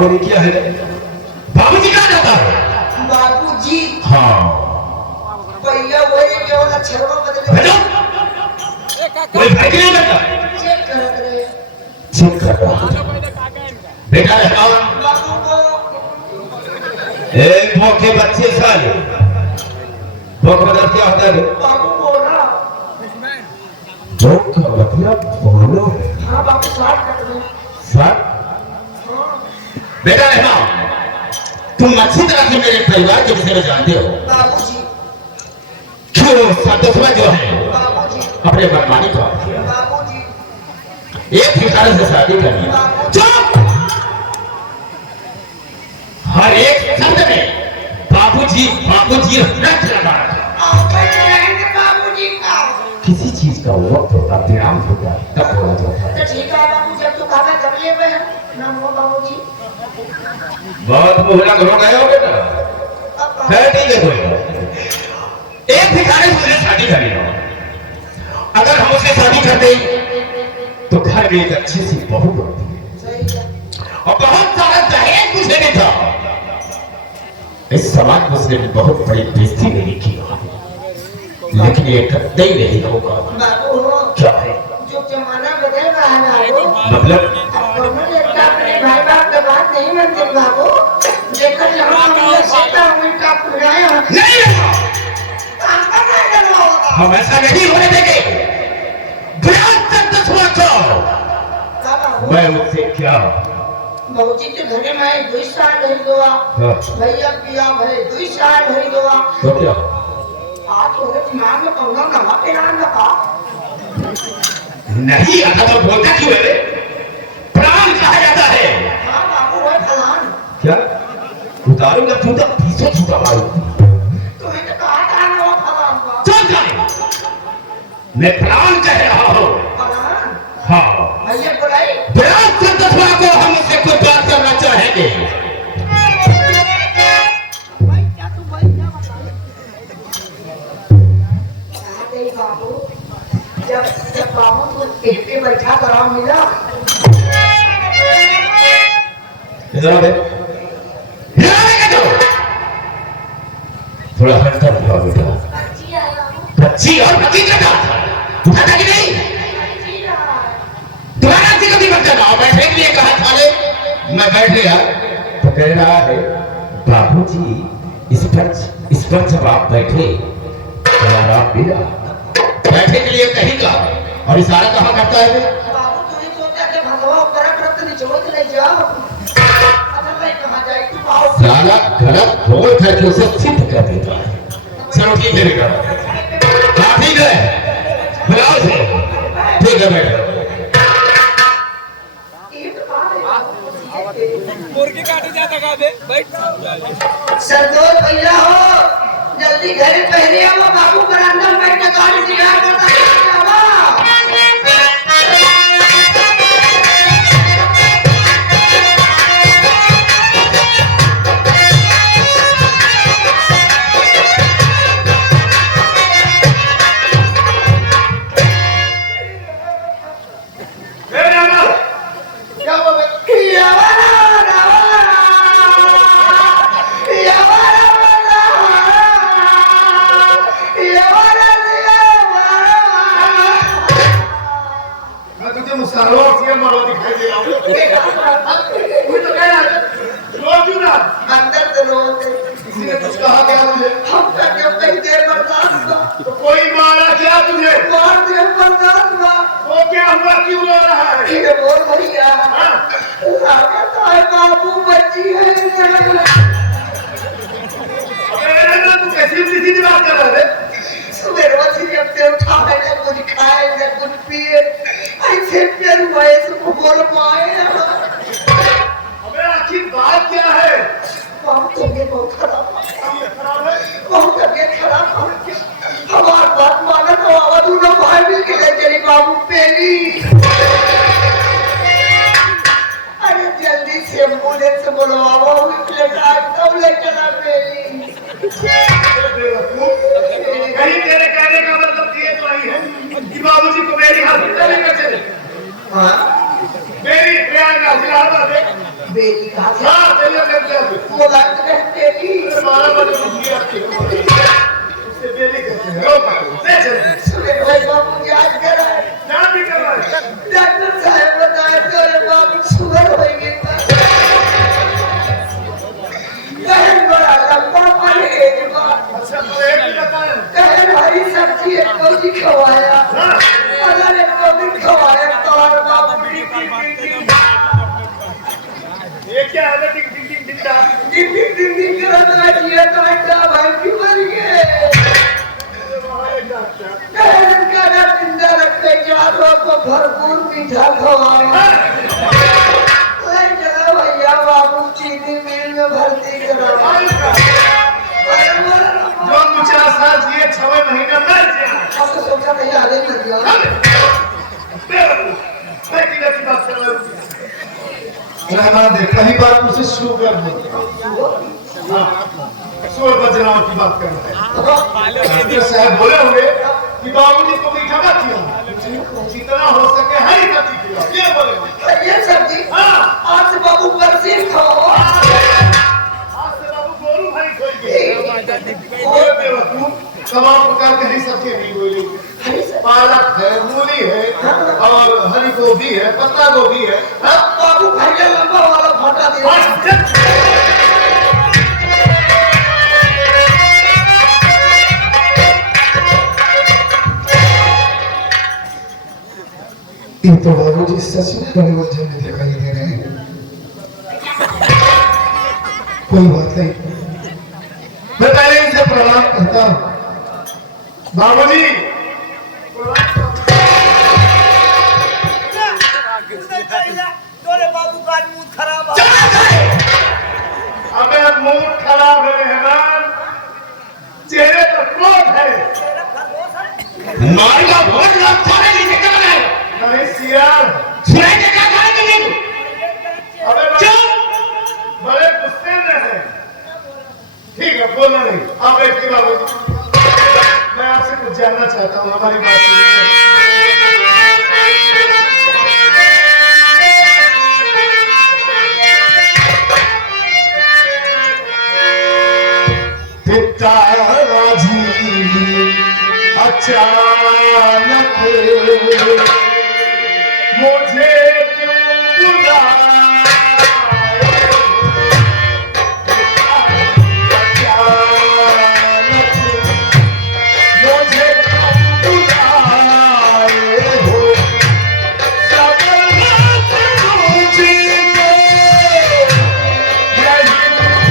बाबू ने किया है। बाबूजी कहाँ जाता है? बाबूजी हाँ भैया वही केवल अक्षरों बदले भेजो। कोई भाई नहीं करता। चेक कर रहे चेक कर रहा है। बेटा है बाबू को एक मौके बच्चे साले भूख मतलब क्या होता है? बाबू बोला भूख का मतलब बोलो। हाँ बाबू स्वाद कर रहे सर बेटा रहना तुम अच्छी तरह से मेरे परिवार के विषय में जानते हो। बाबूजी क्यों संतोषवा जो है बाबूजी अपने मनमानी को किया। बाबूजी एक ठिकाने से शादी करनी। चुप! हर एक शब्द में बाबूजी बाबूजी रट लगा रखा। बाबूजी का किसी चीज का वक्त होता विराम होता है तब बोला जाता है। तो ठीक है बाबू जब तू खाना कमरे में है ना वो बाबूजी बहुत मुहला हो गए हो बेटा। है ठीक है कोई एक ठिकाने से मुझे शादी करनी हो। अगर हम उसे शादी कर दें तो घर में एक अच्छी सी बहू बनती है सही है और बहुत सारा दहेज मुझे नहीं था। इस समाज में उसने बहुत बड़ी बेइज्जती मेरी की लेकिन ये कतई नहीं होगा। बाबू क्या है? जो जमाना बदल रहा है बाबू मतलब दोनों एकता अपने भाई बाप का बात नहीं मानते बाबू जेकर जहाँ हमने सीता उल्टा पुराया नहीं हम ऐसा नहीं होने देंगे। मैं उससे क्या बाबूजी के घरे में 2 साल रही दुआ भैया पिया भले 2 साल रही दुआ तो क्या आज उन्हें दिमाग में पंगा नवा पेरान रखा नहीं आता तो बोलता क्यों है? प्राण कहा जाता है। हाँ बाबू वो फलान क्या उतारूंगा जूता पीछे जूता मारू। तुम्हें तो कहा था ना वो फलान का चल जाए मैं प्राण कह रहा हूँ। फलान हाँ भैया बुलाई विराट संतोषवा को हम इससे कोई बात करना चाहेंगे। बाबू जब जब बाबू को पेट पे बैठा करा मिला इधर आ थोड़ा हटकर बुला बेटा। बच्ची और बच्ची का उठाता कि नहीं? तुम्हारा से कभी मत करना। बैठने के लिए कहा था ने मैं बैठ गया तो कह रहा है बाबूजी इस पर जब आप बैठे तो आराम मिला। बैठने के लिए कहीं का और इशारा कहाँ करता है? बाबू तू ही सोचा कि भगवा ऊपर रख निचोड़ के ले जाओ अच्छा मैं कहाँ जाए तू बाबू साला गलत बोल करके उसे सिद्ध कर देता है। चलो ठीक है बेटा। हाँ ठीक है बुलाओ से। ठीक है बेटा। मुर्गी काटे जाता का बे बैठ संतोष भैया हो जल्दी घर पहले आओ बाबू बरामदा में बैठ के काट दिया करता है कोई मारा क्या तुझे? मार दिया बर्दाश्त हुआ वो क्या हुआ क्यों रो रहा है? ये बोल भैया कहता है बाबू बच्ची है ना तू कैसी सीधी बात कर रहा है? मेरे बच्ची अब से उठाए ना कुछ खाए ना कुछ पिए ऐसे फिर हुए इसको बोल पाए अबे आखिर बात क्या है? बाबू तबीयत बहुत खराब है बहुत तबीयत खराब है हमार बात माना तो आवाज ना भाई भी के ले चली बाबू पेली अरे जल्दी से एम्बुलेंस बुलवाओ ले जाए तो ले चला पेली कहीं तेरे कहने का मतलब ये तो नहीं है कि बाबूजी को मेरी हॉस्पिटल लेकर चले। हाँ मेरी प्रयागराज इलाहाबाद बेटी कहाँ से हाँ चलिए करके आते बोला तो कहते की 12 बजे उठी आती उससे बेली करते हैं रो ले चलते सुने भाई बाबू याद करा क्या भी करवाए डॉक्टर साहब बताया तेरे बाबू शुगर हो गई कहन बड़ा लंबा परहेज बा अच्छा तो एक ही बताए कहन हरी सब्जी एक कोजी खवाया अगर एक कोजी खवाया तो और बाबू ये क्या है टिक टिक टिक टिक टा डिंग करत रहिए तो ऐसा भाई क्यों मर गए कहन का जिंदा रखते चारों को भरपूर मीठा खवाया ले चलो भैया बाबू चीनी मिल में भर्ती करा जो 50 साल जिए 6 महीने मर जाए अब तो सोचा नहीं आ रही मर गया मैं की बात कर रहा हूं रहमान दे कहीं बात मुझसे शुगर नहीं शोर बजराव की बात कर रहे हैं डॉक्टर साहब बोले होंगे कि बाबूजी को मीठा मत खिलाओ जितना हो सके हरी सब्जी खिलाओ ये बोले ये सब्जी हाँ आज से बाबू बरसीन खाओ आज से बाबू गोरू भाई खोल के और बेवकूफ तमाम प्रकार की हरी सब्जी नहीं बोली पालक है मूली है और हरी गोभी है पत्ता गोभी है अब बाबू भैया लंबा वाला फटा दिया ये तो बाबूजी सच में बड़े वजह में दिखाई दे रहे हैं कोई बात नहीं मैं पहले इनसे प्रणाम करता हूँ बाबूजी अबे मूड खराब है रहमान चेहरे पर क्रोध है मार का वोट लोग थाने नीचे कर रहे हैं नहीं सियार सुनाई दे क्या थाने के लिए अबे बड़े गुस्से में है ठीक है बोलना नहीं आप बैठिए बाबूजी मैं आपसे कुछ जानना चाहता हूँ हमारी बात सुनिए पिताजी अचानक मुझे क्यों बुलाया अचानक मुझे क्यों बुलाए हो जबरदस्त मुझको नहीं बताए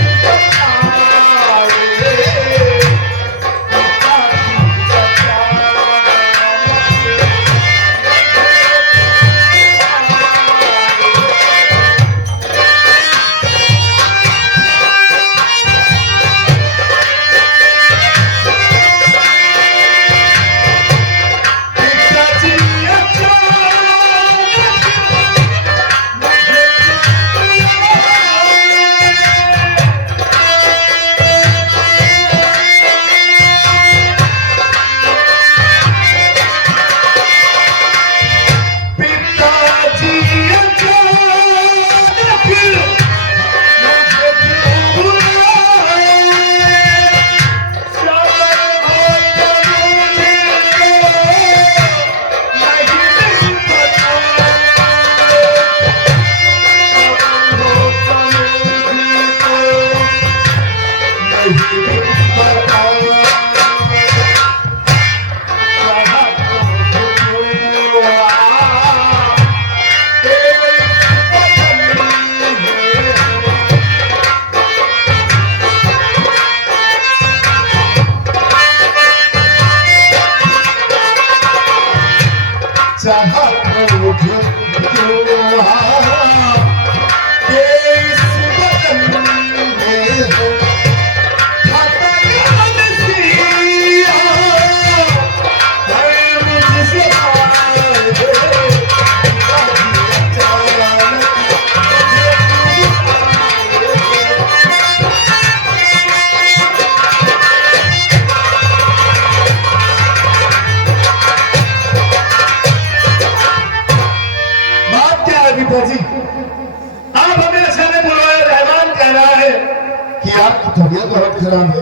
आपकी तबीयत बहुत खराब है।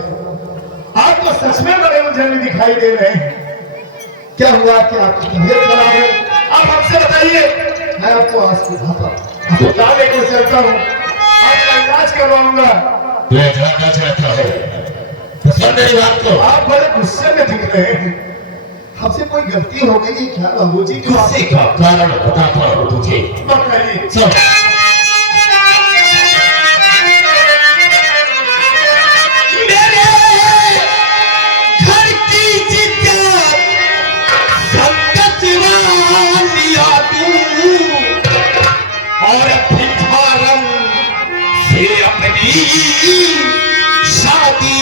आप तो सच में बड़े मुझे नहीं दिखाई दे रहे हैं। क्या हुआ कि आपकी तबीयत खराब है? आप हमसे बताइए, मैं आपको अस्पताल लेकर चलता हूँ, आपका इलाज करवाऊंगा। ये जानना चाहता है पसंद नहीं बात को। आप बड़े गुस्से में दिख रहे हैं। हमसे कोई गलती हो गई क्या बाबूजी? गुस्से का कारण बताता हूँ तुझे। बताइए। सुन, मेरे घर की जिज्ञास संकट वालिया तू और भिखारन से अपनी शादी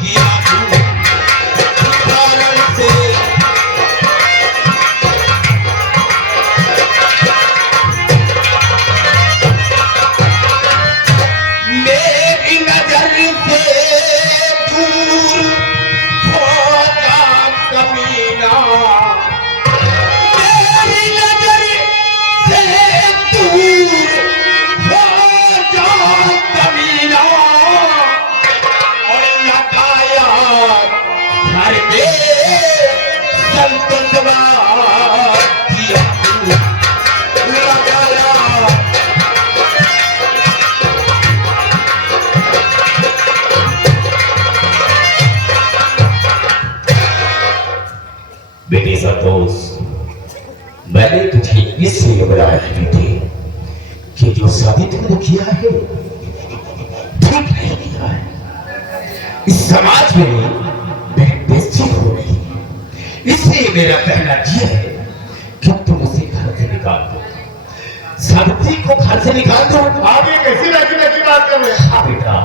किया तू। भिखारन से मेरी नजर से दूर हो जा कमीना। मेरी नजर से दूर हो जा कमीना और लगाया घर में संतोषवाद किया तू। लगाया बेटे संतोष, मैंने तुझे इसलिए बुलाया है बेटे कि जो शादी तुमने किया है ठीक नहीं किया है। इस समाज में बेइज्जती हो रही है, इसलिए मेरा कहना यह है कि तुम उसे घर से निकाल दो। सावित्री को घर से निकाल दो। आप ये कैसी राजीना की बात कर रहे हैं? हाँ बेटा,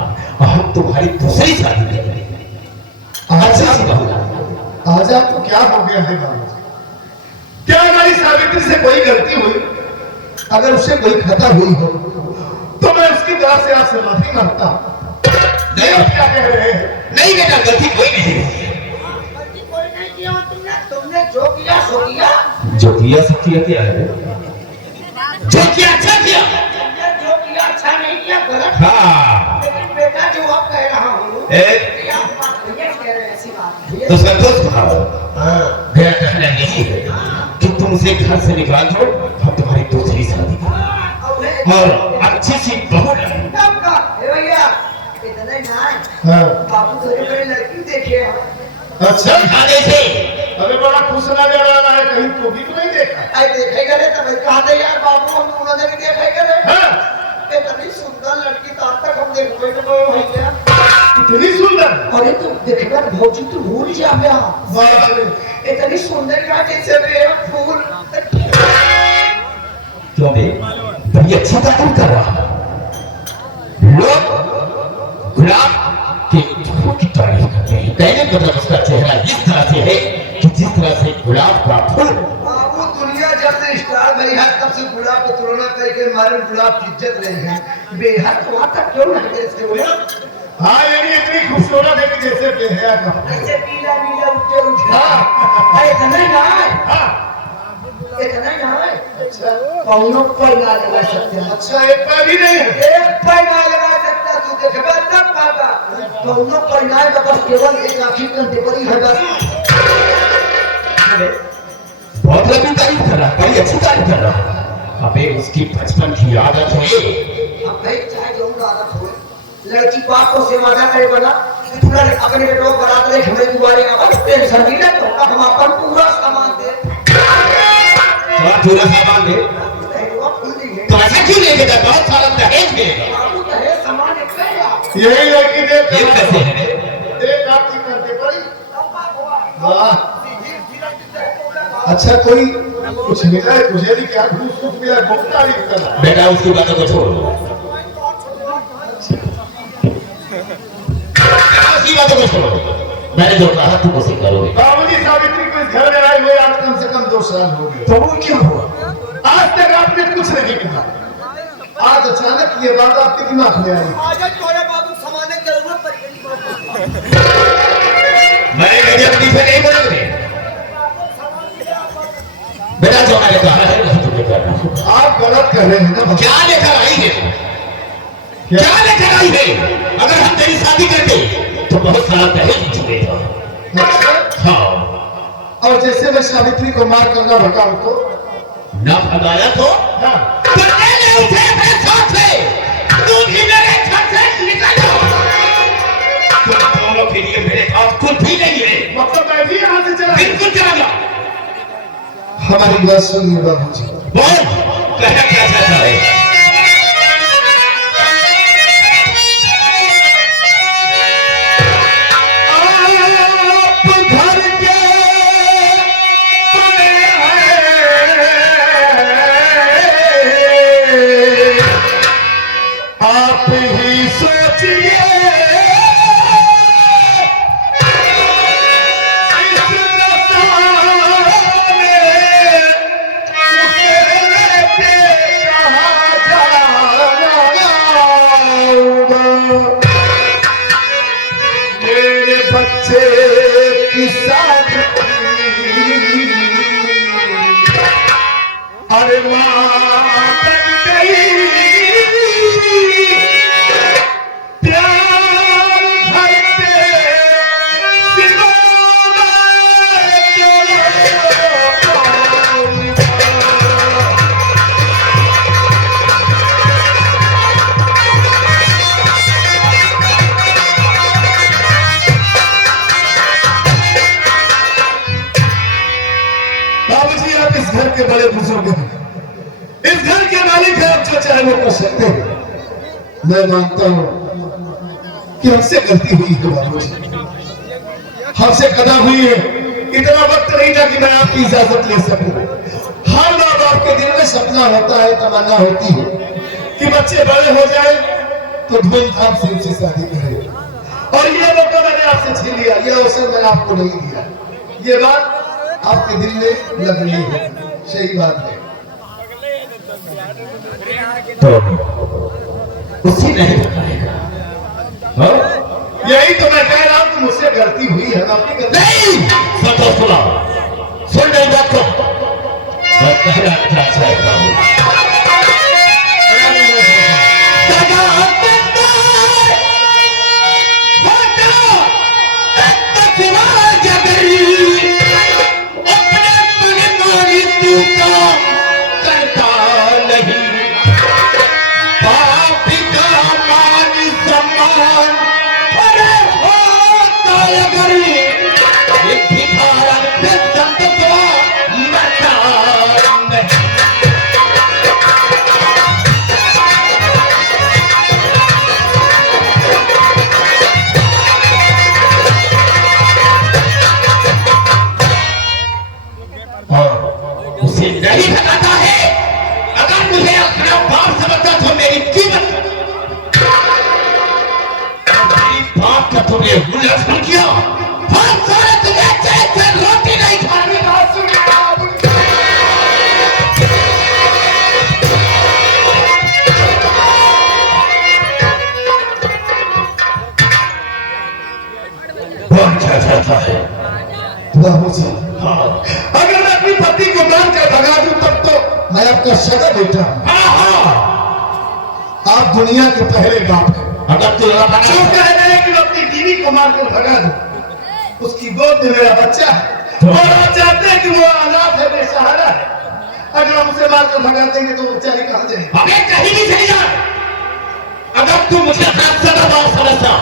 हम तुम्हारी दूसरी शादी कर रहे हैं। अच्छा सी बात। आज आपको क्या हो गया है बाबूजी? क्या हमारी सावित्री से कोई गलती हुई? अगर उससे कोई खता हुई हो तो मैं उसकी तरफ से आपसे माफी मांगता हूं। नहीं, आप क्या कह रहे हैं? नहीं बेटा, गलती कोई नहीं। गलती कोई नहीं किया तुमने जो किया सो किया। जो किया सब किया क्या है? जो किया अच्छा किया। तुमने जो किया अच्छा नहीं किया, गलत। हाँ लेकिन बेटा जो आप कह रहा हूँ ए? ये आप बात भैया कह रहे हैं, ऐसी बात है। तो संतोष भाव मेरा कहना यही है कि तुम उसे घर से निकाल दो, हम तुम्हारी दूसरी शादी करें और अच्छी सी बहू लाएं। तब का ए भैया इतना ही ना है। हाँ, बाबू बड़े बड़े लड़की देखे हैं। अच्छा। खाने से अरे बड़ा खुश नजर आ रहा है, कहीं तो भी तो नहीं देखा। आई देखे करे तब कहा दे यार बाबू हम उन्होंने भी देखे करे। हाँ, इतनी सुंदर लड़की तो आज तक हम देखते तो भैया। इतनी सुंदर। अरे तू देखकर भौजी तू भूल जा गया। बाप रे। इतनी सुंदर का जैसे मेरा फूल। क्यों बे? बड़ी अच्छी तारीफ कर रहा है। लोग गुलाब के फूल की तारीफ करते हैं। कहने मतलब उसका चेहरा इस तरह से है कि जिस तरह से गुलाब का फूल। बाबू दुनिया जब से स्टार बनी है तब से गुलाब को तुलना करके हमारे गुलाब की इज्जत रही है। बेहद तो वहाँ तक क्यों लगते इसके बोले? हाँ, यानी इतनी खूबसूरत है कि जैसे बेहया का। ऐसे पीला पीला उठे उठे। हाँ। अरे इतना ही ना है। हाँ, इतना ही ना है। अच्छा। पाँवों पर ना लगा सकते हैं। अच्छा, एक बार भी नहीं है। एक पर ना लगा सकता तू देखबा तब पापा। पाँवों पर ना है बस केवल एक आँखी कंटे पर ही है बस। बहुत लंबी तारीफ कर रहा है, बड़ी अच्छी तारीफ कर रहा है। अबे उसकी बचपन की आदत है। अब भाई चाहे जो आदत हो लड़की बाप को से वादा करे बना पूरा अपने बेटों को बरात ले हमें दुआरे अब टेंशन नहीं ले तो हम अपन पूरा सामान दे। पूरा सामान दे वो फूल दी है। तो ऐसा क्यों लेके जाता? बहुत सारा दहेज मिलेगा। बाबू दहेज सामान एक ले आ। यही लड़की देख ये कैसे है? देख आपकी करते पड़ी। तब बाप हुआ। वाह। अच्छा, कोई कुछ मिला है तुझे भी? क्या घूस फूस मिला? बहुत तारीफ कर रहा है। बेटा उसकी बातों को छोड़ दो। उसकी बातों को छोड़ दो। मैंने जो कहा तुम उसे करोगे। बाबूजी, सावित्री को इस घर में आए हुए आज कम से कम 2 साल हो गए। तो वो क्यों हुआ? आज तक आपने कुछ नहीं कहा। आज अचानक ये बात आपके दिमाग में आई। आज थोड़े बाबू सामान की जरूरत पड़ गई। मैंने गजब से नहीं बोलोगे। बेटा जो मैंने कहा है वही तुम्हें करना है। आप गलत कर रहे हैं ना। क्या लेकर आई है? क्या लेकर आई है? बहुत सारा दहेज चुके था। अच्छा, हाँ, और जैसे मैं सावित्री को मार करना भगा उनको, ना भगाया तो हाँ, तो ले उठे अपने साथ से, तू भी मेरे घर से निकल जाओ। तुम दोनों के लिए मेरे पास कुछ भी नहीं है। मतलब मैं भी यहाँ से चला बिल्कुल चला गया। हमारी बात सुनिए बाबूजी। बोल, कहना क्या चाहता है? आप घर के बने हैं, आप ही सोचिए बच्चे की शादी, अरे माँ बन गई, प्यार भरते सिवाना बाबूजी, आप इस घर के बड़े बुजुर्ग हैं, इस घर के मालिक हैं, आप जो चाहे वो कर सकते हैं। मैं मानता हूं कि हमसे गलती हुई है बाबूजी, हमसे कदा हुई है। इतना वक्त नहीं था कि मैं आपकी इजाजत ले सकूं। हर माँ बाप के दिल में सपना होता है, तमन्ना होती है कि बच्चे बड़े हो जाए तो धूमधाम से उनसे शादी करें, और ये मौका मैंने आपसे छीन लिया, ये अवसर मैंने आपको नहीं दिया। ये बात आपके दिल में लग रही है, सही बात है। तो उसी नहीं बताएगा। हाँ? यही तो मैं कह रहा हूं कि मुझसे गलती हुई है, आपकी गलती नहीं, सुना, सुन नहीं बात को। मैं कहना क्या चाहता हूँ। करता नहीं, पापी का मान सम्मान अरे होता अगर एक भिखारा से संत को मरता नहीं। उसे नहीं बताता है। अगर मुझे अपना बाप समझता तो मेरी कीमत, मेरी बाप का तुमने उल्लंघन किया, हम सारे तुम्हें चैन से रोटी नहीं खाने का। कौन क्या चाहता है? बाबूजी, हाँ, अगर मैं अपनी पति को मारकर भगा दूं तब तो मैं आपका सगा बेटा हूं। हाँ, आप दुनिया के पहले बाप हैं। अगर तू जो कह रहे हैं कि मैं अपनी बीवी को मारकर भगा दूं, उसकी गोद में मेरा बच्चा है, और आप चाहते हैं कि वो अनाथ है, बेसहारा है। अगर हम उसे मारकर भगा देंगे तो वो बेचारी कहां जाएगी? हमें कहीं नहीं चली जा। अगर तू मुझे हाथ से बात समझता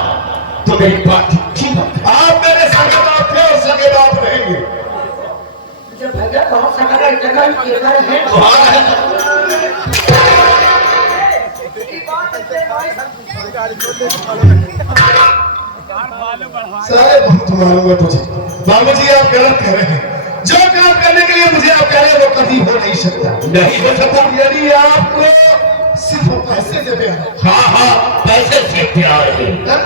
तो मेरी बात ठीक है। आप मेरे सगे बाप थे और सगे बाप रहेंगे। जब भैया बहुत सारा जगह केवल है सारे बहुत मालूम है तुझे। बाबूजी, आप गलत कह रहे हैं। जो काम करने के लिए मुझे आप कह रहे हैं वो कभी हो नहीं सकता। नहीं हो सकता। यदि आपको सिर्फ पैसे से प्यार है, हाँ हाँ, पैसे से प्यार है। हाँ?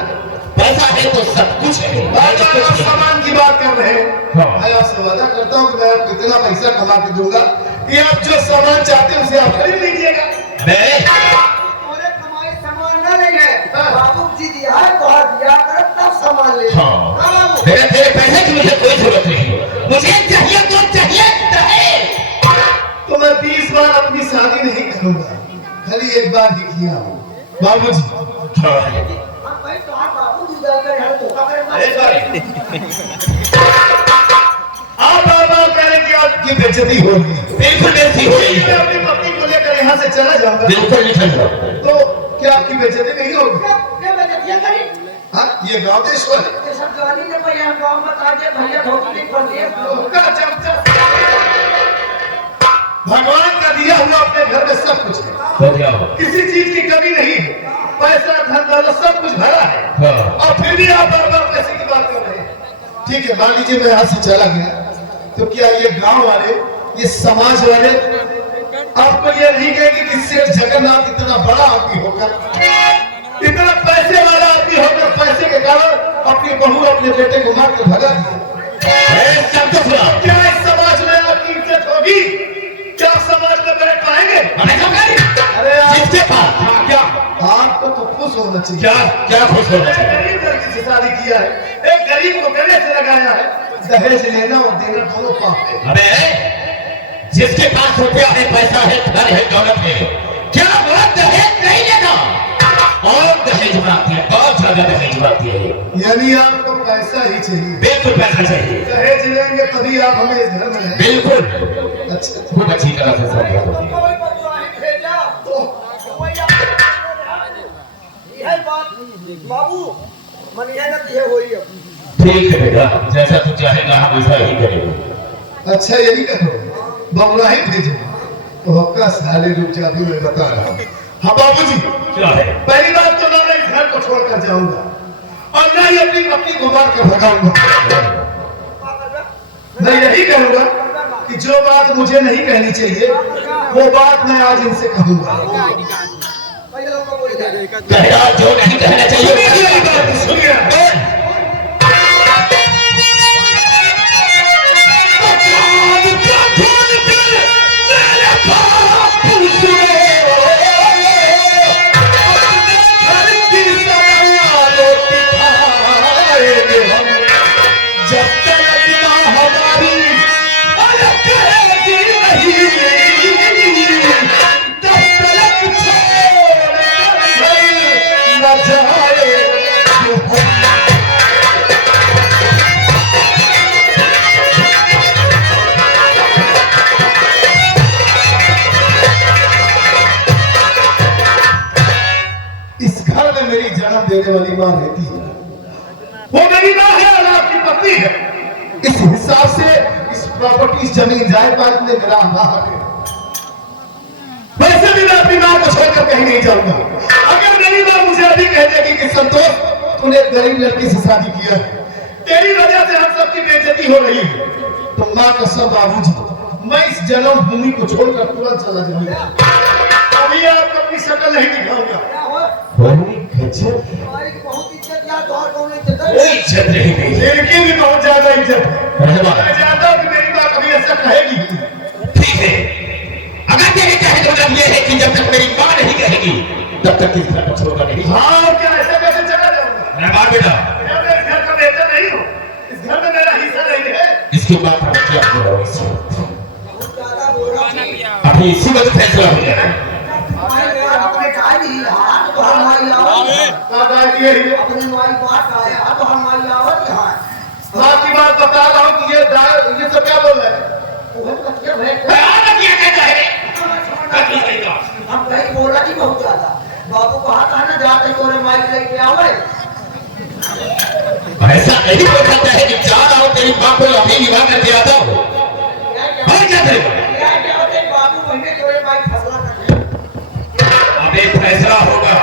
पैसा है तो सब कुछ है। आप सामान की बात कर रहे हैं। हाँ। मैं आपसे वादा करता हूँ कि मैं आपको इतना पैसा कमा के दूंगा कि आप जो सामान चाहते हैं उसे आप खरीद लीजिएगा। मैं पूरे कमाई सामान ना नहीं है, बाबू जी दिया है तो दिया कर तब सामान ले। हाँ, तेरे पैसे की मुझे कोई जरूरत नहीं, मुझे चाहिए तो चाहिए तो मैं 20 बार अपनी शादी नहीं करूंगा, खाली एक बार ही किया हूँ। बाबूजी, भाई तो आप बाबू जी जाकर है तो आप बार-बार कह रहे हैं कि आपकी बेइज्जती होगी। बिल्कुल बेइज्जती होगी। मैं अपनी पत्नी को लेकर यहाँ से चला जाऊंगा। बिल्कुल नहीं चल रहा। तो क्या आपकी बेइज्जती नहीं होगी? क्या बेइज्जतियां करी? हाँ, ये गाँव देश वाले। ये सब जवानी ने भैया गाँव बता दिया भैया धोती प्रदेश का चमचा। भगवान का दिया हुआ अपने घर में सब कुछ है। हो गया। किसी चीज की कमी नहीं है। पैसा धन दौलत सब कुछ भरा है। हाँ। और फिर भी आप बार-बार पैसे की बात कर रहे हैं। ठीक है, मान लीजिए मैं यहाँ से चला गया, तो क्या ये गांव वाले, ये समाज वाले आपको ये नहीं कहेंगे कि सेठ जगन्नाथ इतना बड़ा आदमी होकर, इतना पैसे वाला आदमी होकर, पैसे के कारण अपनी बहू अपने बेटे को मार कर भगा दिया? क्या इस समाज में आपकी इज्जत होगी? क्या आप समाज में बैठ पाएंगे? अरे जिसके पास क्या आपको तो खुश होना चाहिए। क्या खुश होना एक चाहिए? गरीब लड़की से शादी किया है, एक गरीब को गले से लगाया है। दहेज लेना और देना दोनों पाप है। अबे जिसके पास रुपया है, पैसा है, घर है, दौलत है, क्या वो दहेज नहीं लेगा? और दहेज मांगती है, बहुत ज्यादा दहेज मांगती है। यानी आपको पैसा ही चाहिए। बिल्कुल पैसा चाहिए। दहेज लेंगे तभी आप हमें इस घर में रहेंगे। बिल्कुल। अच्छा, खूब अच्छी तरह से समझा होगी। बाबू मनिया ना दिए होई अब ठीक है बेटा, जैसा तू चाहेगा हम वैसा ही करेंगे। अच्छा यही करो, बमला ही भेजो। तो आपका साले रुक जा, भी मैं बता रहा हूँ। हाँ बाबूजी, क्या है? पहली बात तो ना मैं इस घर को छोड़कर जाऊंगा और ना ही अपनी पत्नी को मार कर भगाऊंगा। मैं यही करूंगा कि जो बात मुझे नहीं कहनी चाहिए वो बात मैं आज इनसे कहूंगा। कहना जो नहीं कहना चाहिए। सुनिए, जब तक ना हमारी अलग रहेगी नहीं, तब तक छोड़ कर न जाए इस घर में मेरी जन्म देने वाली मां रहती है। वो मेरी मां है और आपकी पत्नी है। इस हिसाब से इस प्रॉपर्टी, जमीन जायदाद में मेरा हक है। वैसे भी मैं अपनी मां को छोड़कर कहीं नहीं जाऊंगा। अगर मेरी मां मुझे अभी कह देगी कि संतोष तूने एक गरीब लड़की से शादी किया है, तेरी वजह से हम सबकी बेइज्जती हो रही है, तो मां कसम बाबूजी मैं इस जन्म भूमि को छोड़कर तुरंत चला जाऊंगा। अभी आपको अपनी शक्ल नहीं दिखाऊंगा। बहुत इज्जत याद और कौन इज्जत है? कोई इज्जत नहीं गई। लड़की भी बहुत ज्यादा इज्जत है। मैं जानता हूँ कि मेरी माँ कभी ऐसा कहेगी। ठीक है, अगर तेरे कहने का मतलब ये है कि जब तक मेरी मां नहीं कहेगी तब तक इस घर को छोड़कर नहीं। हाँ, क्या ऐसे कैसे चला जाऊंगा? मैं बात बेटा, मैं इस घर का बेहतर नहीं हूँ। इस घर में मेरा हिस्सा नहीं है। इसके बाद हम क्या करो? बहुत ज्यादा बोल रहा है। अभी इसी वक्त फैसला हो गया है। अपने गाय दी हाथ तो हमारी आवत दादा ये ही है। अपनी माई बात आया तो हमारी आवत है। माँ की बात बता रहा हूँ कि ये सब क्या बोल रहे हैं? वो कच्चे भेड़ क्या कहता है? हम कहीं बोला नहीं बहुत ज्यादा। बाबू को हाथ आना जाते तोरे माई लेके आवे। ऐसा नहीं हो सकता है कि जा रहा हूँ तेरी माँ को अभी विवाह करके आता हूँ। क्या करेगा? बाबू महीने तोरे माई फसला कर अबे फैसला होगा